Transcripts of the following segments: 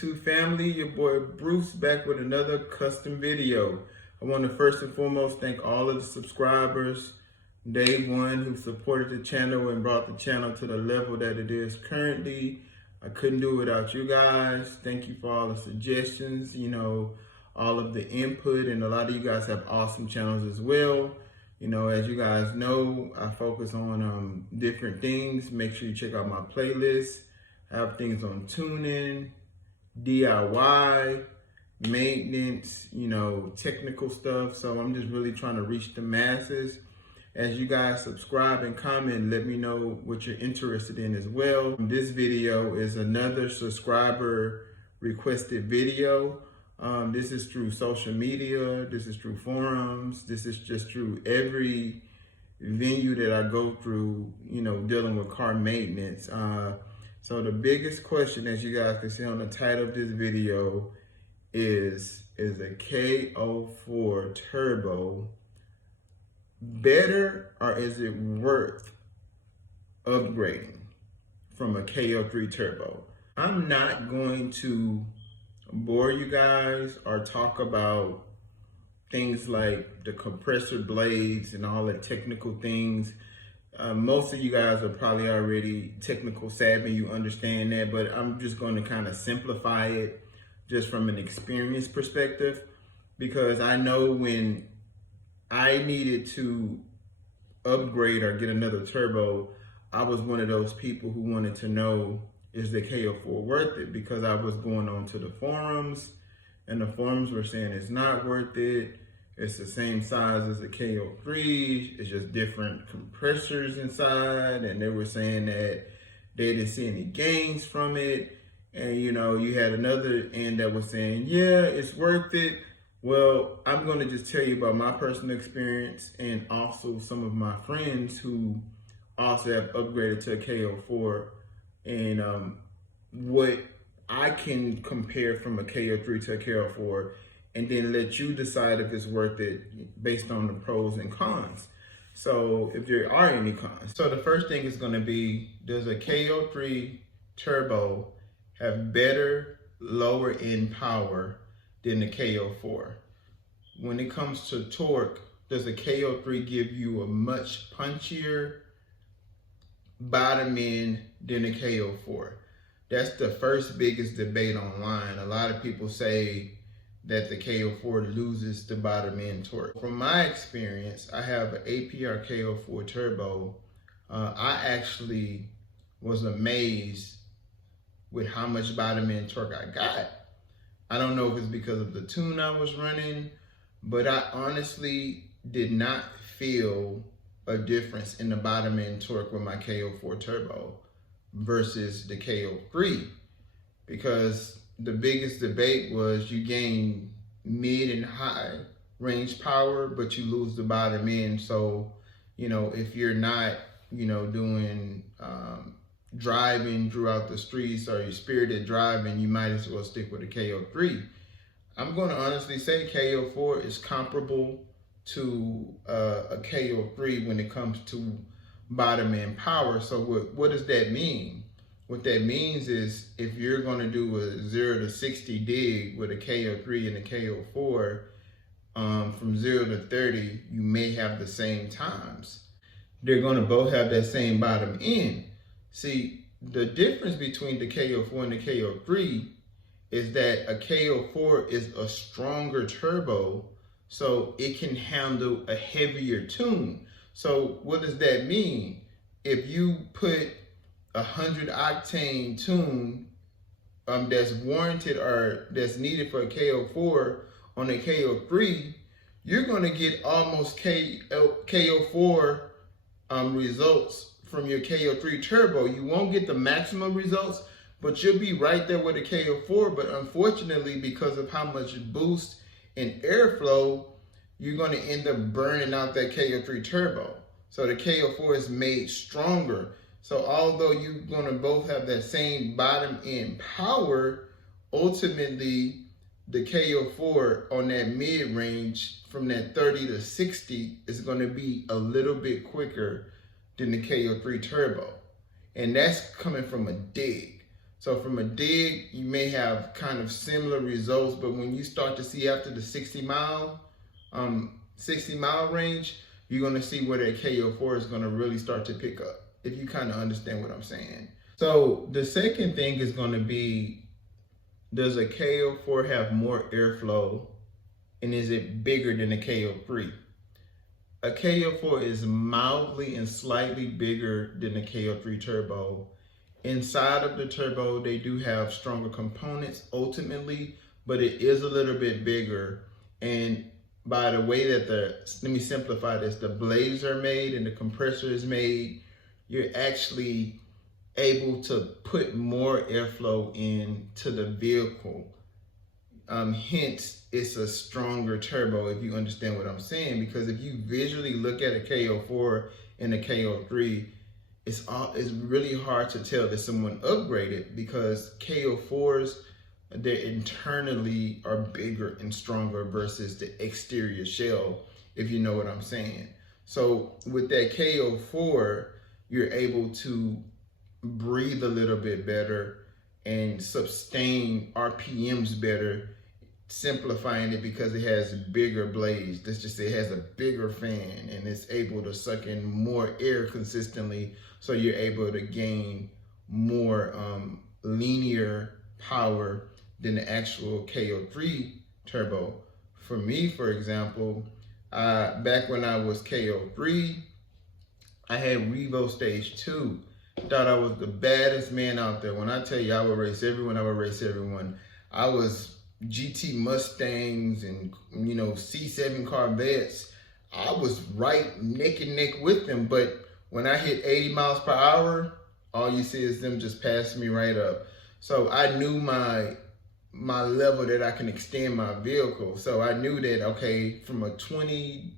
YouTube family? Your boy Bruce back with another custom video. I want to first and foremost thank all of the subscribers, day one, who supported the channel and brought the channel to the level that it is currently. I couldn't do it without you guys. Thank you for all the suggestions, all of the input, and a lot of you guys have awesome channels as well. As you guys know, I focus on different things. Make sure you check out my playlist. I have things on tuning, DIY, maintenance, technical stuff. So I'm just really trying to reach the masses. As you guys subscribe and comment, let me know what you're interested in as well. This video is another subscriber requested video. This is through social media, this is through forums, this is just through every venue that I go through, dealing with car maintenance. So the biggest question, as you guys can see on the title of this video, is a KO4 turbo better, or is it worth upgrading from a KO3 turbo? I'm not going to bore you guys or talk about things like the compressor blades and all the technical things. Most of you guys are probably already technical savvy, you understand that, but I'm just going to kind of simplify it just from an experience perspective, because I know when I needed to upgrade or get another turbo, I was one of those people who wanted to know, is the KO4 worth it? Because I was going on to the forums, and the forums were saying it's not worth it. It's the same size as a KO3. It's just different compressors inside. And they were saying that they didn't see any gains from it. And you had another end that was saying, yeah, it's worth it. Well, I'm going to just tell you about my personal experience and also some of my friends who also have upgraded to a KO4, and what I can compare from a KO3 to a KO4, and then let you decide if it's worth it based on the pros and cons. So if there are any cons. So the first thing is going to be, does a KO3 turbo have better lower end power than the KO4? When it comes to torque, does a KO3 give you a much punchier bottom end than a KO4? That's the first biggest debate online. A lot of people say that the KO4 loses the bottom end torque. From my experience, I have an APR KO4 turbo. I actually was amazed with how much bottom end torque I got. I don't know if it's because of the tune I was running, but I honestly did not feel a difference in the bottom end torque with my KO4 turbo versus the KO3, because the biggest debate was you gain mid and high range power, but you lose the bottom end. So, if you're not, doing driving throughout the streets, or you're spirited driving, you might as well stick with a KO3. I'm going to honestly say KO4 is comparable to a KO3 when it comes to bottom end power. So what does that mean? What that means is, if you're going to do a 0 to 60 dig with a KO3 and a KO4, from 0 to 30, you may have the same times. They're going to both have that same bottom end. See, the difference between the KO4 and the KO3 is that a KO4 is a stronger turbo, so it can handle a heavier tune. So what does that mean? If you put 100 octane tune that's warranted or that's needed for a KO4 on a KO3, you're going to get almost KO4 results from your KO3 turbo. You won't get the maximum results, but you'll be right there with a KO4. But unfortunately, because of how much boost and airflow, you're going to end up burning out that KO3 turbo. So the KO4 is made stronger. So although you're going to both have that same bottom end power, ultimately the KO4 on that mid range from that 30 to 60 is going to be a little bit quicker than the KO3 turbo. And that's coming from a dig. So from a dig, you may have kind of similar results, but when you start to see after the 60 mile range, you're gonna see where that KO4 is gonna really start to pick up, if you kind of understand what I'm saying. So the second thing is gonna be, does a KO4 have more airflow, and is it bigger than a KO3? A KO4 is mildly and slightly bigger than the KO3 turbo. Inside of the turbo, they do have stronger components ultimately, but it is a little bit bigger. And by the way that let me simplify this, the blades are made and the compressor is made, you're actually able to put more airflow into the vehicle. Hence, it's a stronger turbo, if you understand what I'm saying, because if you visually look at a KO4 and a KO3, it's really hard to tell that someone upgraded, because KO4s, they internally are bigger and stronger versus the exterior shell, if you know what I'm saying. So with that KO4, you're able to breathe a little bit better and sustain RPMs better, simplifying it because it has bigger blades. Let's just say it has a bigger fan and it's able to suck in more air consistently, so you're able to gain more linear power than the actual KO3 turbo. For me, for example, back when I was KO3, I had Revo Stage 2. Thought I was the baddest man out there. When I tell you I would race everyone, I would race everyone. I was GT Mustangs and, you know, C7 Corvettes. I was right neck and neck with them, but when I hit 80 miles per hour, all you see is them just passing me right up. So I knew my level that I can extend my vehicle. So I knew that, okay, from a 20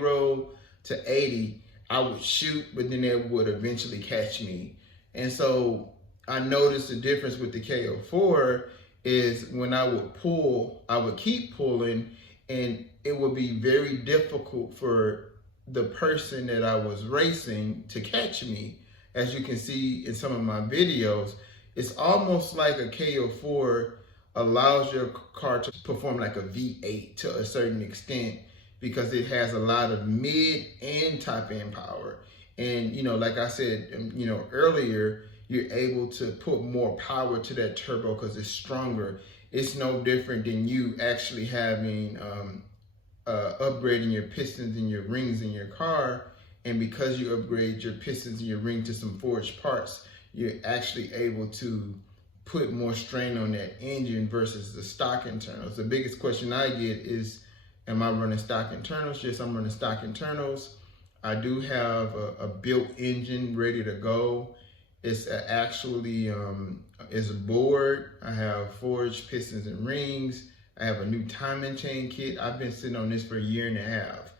roll to 80, I would shoot, but then it would eventually catch me. And so I noticed the difference with the KO4 is when I would pull, I would keep pulling, and it would be very difficult for the person that I was racing to catch me. As you can see in some of my videos, it's almost like a KO4 allows your car to perform like a V8 to a certain extent, because it has a lot of mid and top end power. And, you know, like I said, you know, earlier, you're able to put more power to that turbo because it's stronger. It's no different than you actually having, upgrading your pistons and your rings in your car. And because you upgrade your pistons and your ring to some forged parts, you're actually able to put more strain on that engine versus the stock internals. The biggest question I get is, am I running stock internals? Yes, I'm running stock internals. I do have a built engine ready to go. It's actually is a board. I have forged pistons and rings. I have a new timing chain kit. I've been sitting on this for a year and a half.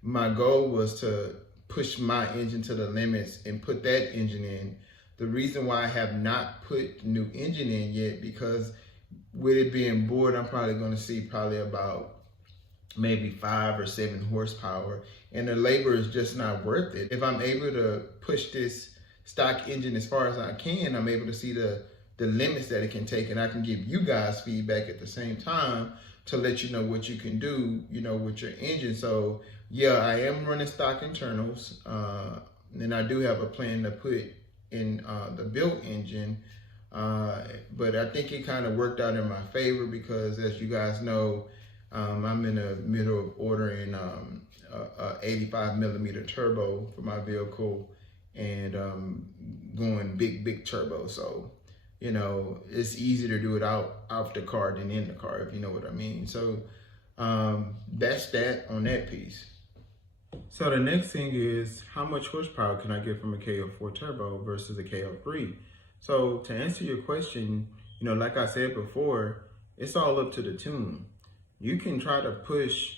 My goal was to push my engine to the limits and put that engine in. The reason why I have not put new engine in yet, because with it being bored, I'm probably going to see probably about maybe 5 or 7 horsepower, and the labor is just not worth it. If I'm able to push this stock engine as far as I can, I'm able to see the limits that it can take, and I can give you guys feedback at the same time to let you know what you can do, you know, with your engine. So yeah, I am running stock internals, and I do have a plan to put in the built engine, but I think it kind of worked out in my favor, because as you guys know, I'm in the middle of ordering a 85 millimeter turbo for my vehicle, and going big turbo. So, you know, it's easier to do it out the car than in the car, if you know what I mean. So that's that on that piece. So the next thing is, how much horsepower can I get from a KO4 turbo versus a KO3? So to answer your question, you know, like I said before, it's all up to the tune. You can try to push,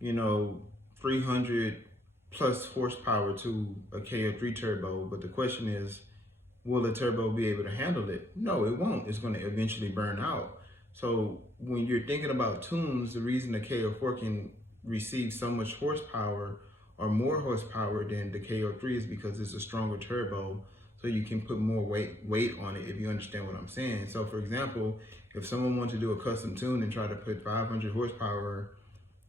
you know, 300 plus horsepower to a KO3 turbo, but the question is, will the turbo be able to handle it? No, it won't. It's going to eventually burn out. So when you're thinking about tunes, the reason the KO4 can receive so much horsepower or more horsepower than the KO3 is because it's a stronger turbo. so you can put more weight on it, if you understand what I'm saying. So for example, if someone wants to do a custom tune and try to put 500 horsepower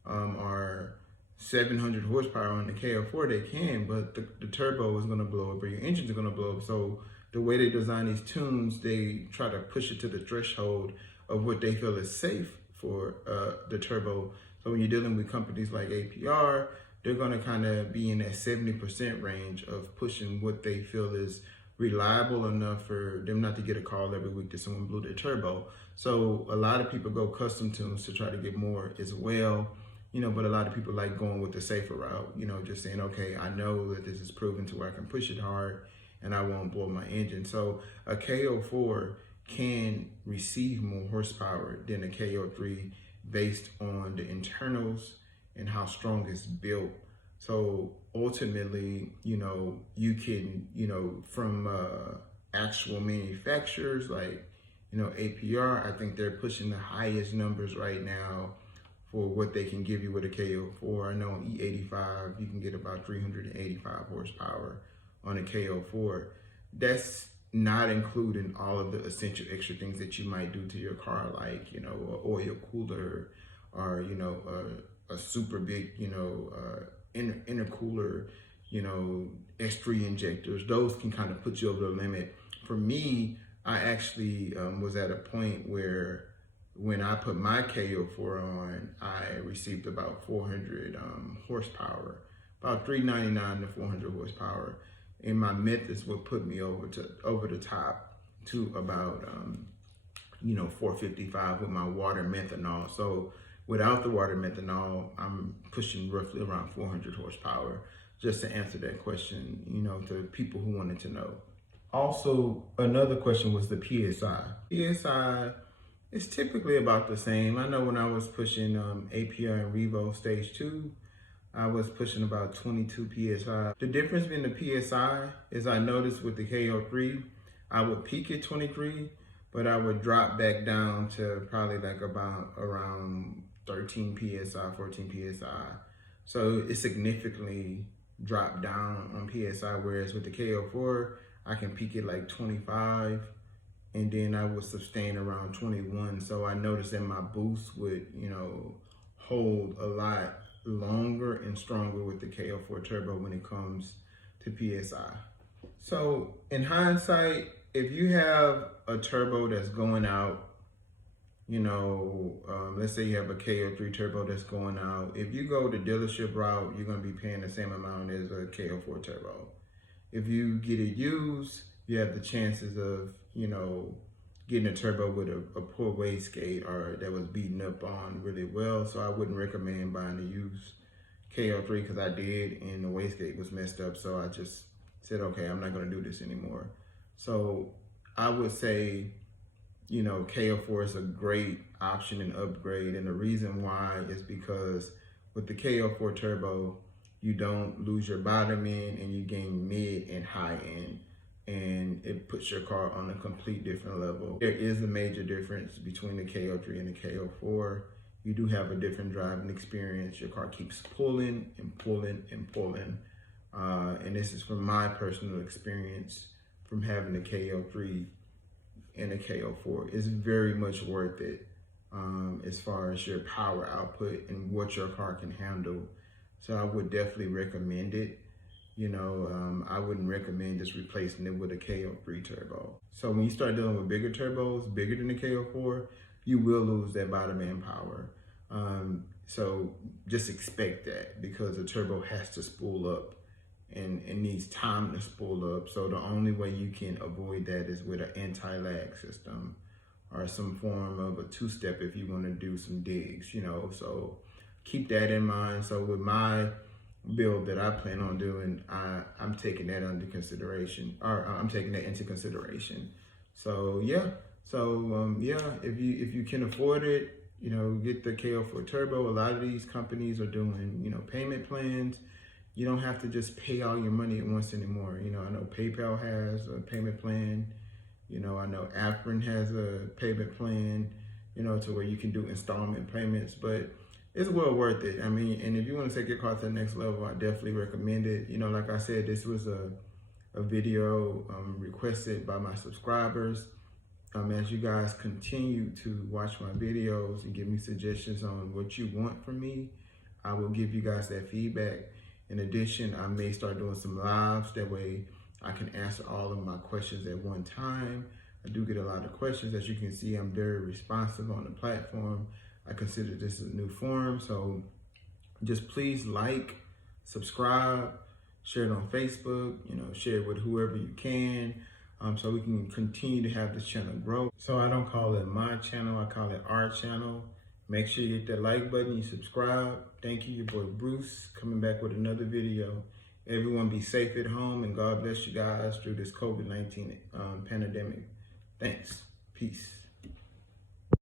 or 700 horsepower on the KO4, they can, but the turbo is going to blow up or your engines are going to blow up. So the way they design these tunes, they try to push it to the threshold of what they feel is safe for the turbo. So when you're dealing with companies like APR, they're going to kind of be in that 70% range of pushing what they feel is reliable enough for them not to get a call every week that someone blew their turbo. So a lot of people go custom tunes to try to get more as well, but a lot of people like going with the safer route, just saying, okay, I know that this is proven to where I can push it hard and I won't blow my engine. So a KO4 can receive more horsepower than a KO3 based on the internals and how strong it's built. So ultimately, you can, from actual manufacturers like, APR, I think they're pushing the highest numbers right now for what they can give you with a KO4. I know on E85, you can get about 385 horsepower on a KO4. That's not including all of the essential extra things that you might do to your car, like, an oil cooler or, a super big, intercooler, S3 injectors. Those can kind of put you over the limit. For me, I actually was at a point where when I put my KO4 on, I received about 400 horsepower, about 399 to 400 horsepower. And my meth is what put me over the top to about 455 with my water methanol. So without the water methanol, I'm pushing roughly around 400 horsepower, just to answer that question, to people who wanted to know. Also, another question was the PSI. PSI is typically about the same. I know when I was pushing APR and Revo Stage 2, I was pushing about 22 PSI. The difference between the PSI is I noticed with the KO3, I would peak at 23, but I would drop back down to probably like about around 13 PSI, 14 PSI. So it significantly dropped down on PSI, whereas with the KO4, I can peak at like 25, and then I would sustain around 21. So I noticed that my boost would, hold a lot longer and stronger with the KO4 turbo when it comes to PSI. So in hindsight, if you have a turbo that's going out, let's say you have a KO3 turbo that's going out. If you go the dealership route, you're going to be paying the same amount as a KO4 turbo. If you get it used, you have the chances of, getting a turbo with a poor wastegate or that was beaten up on really well. So I wouldn't recommend buying a used KO3 because I did, and the wastegate was messed up. So I just said, okay, I'm not going to do this anymore. So I would say, KO4 is a great option and upgrade. And the reason why is because with the KO4 turbo, you don't lose your bottom end and you gain mid and high end. And it puts your car on a complete different level. There is a major difference between the KO3 and the KO4. You do have a different driving experience. Your car keeps pulling and pulling and pulling. And this is from my personal experience from having a KO3 and a KO4. It's very much worth it as far as your power output and what your car can handle. So I would definitely recommend it. I wouldn't recommend just replacing it with a KO3 turbo. So when you start dealing with bigger turbos, bigger than the KO4, you will lose that bottom end power. So just expect that, because the turbo has to spool up and it needs time to spool up. So the only way you can avoid that is with an anti-lag system or some form of a two-step if you want to do some digs, so keep that in mind. So with my build that I plan on doing, I'm taking that under consideration, or I'm taking that into consideration. So yeah, if you can afford it, get the KO4 turbo. A lot of these companies are doing, payment plans. You don't have to just pay all your money at once anymore. I know PayPal has a payment plan. I know Afrin has a payment plan, to where you can do installment payments, but it's well worth it. I mean, and if you want to take your car to the next level, I definitely recommend it. Like I said, this was a a video requested by my subscribers. As you guys continue to watch my videos and give me suggestions on what you want from me, I will give you guys that feedback. In addition, I may start doing some lives. That way I can answer all of my questions at one time. I do get a lot of questions. As you can see, I'm very responsive on the platform. I consider this a new forum. So just please like, subscribe, share it on Facebook, share it with whoever you can, so we can continue to have this channel grow. So I don't call it my channel, I call it our channel. Make sure you hit that like button, you subscribe. Thank you, your boy Bruce, coming back with another video. Everyone be safe at home, and God bless you guys through this COVID-19 pandemic. Thanks. Peace.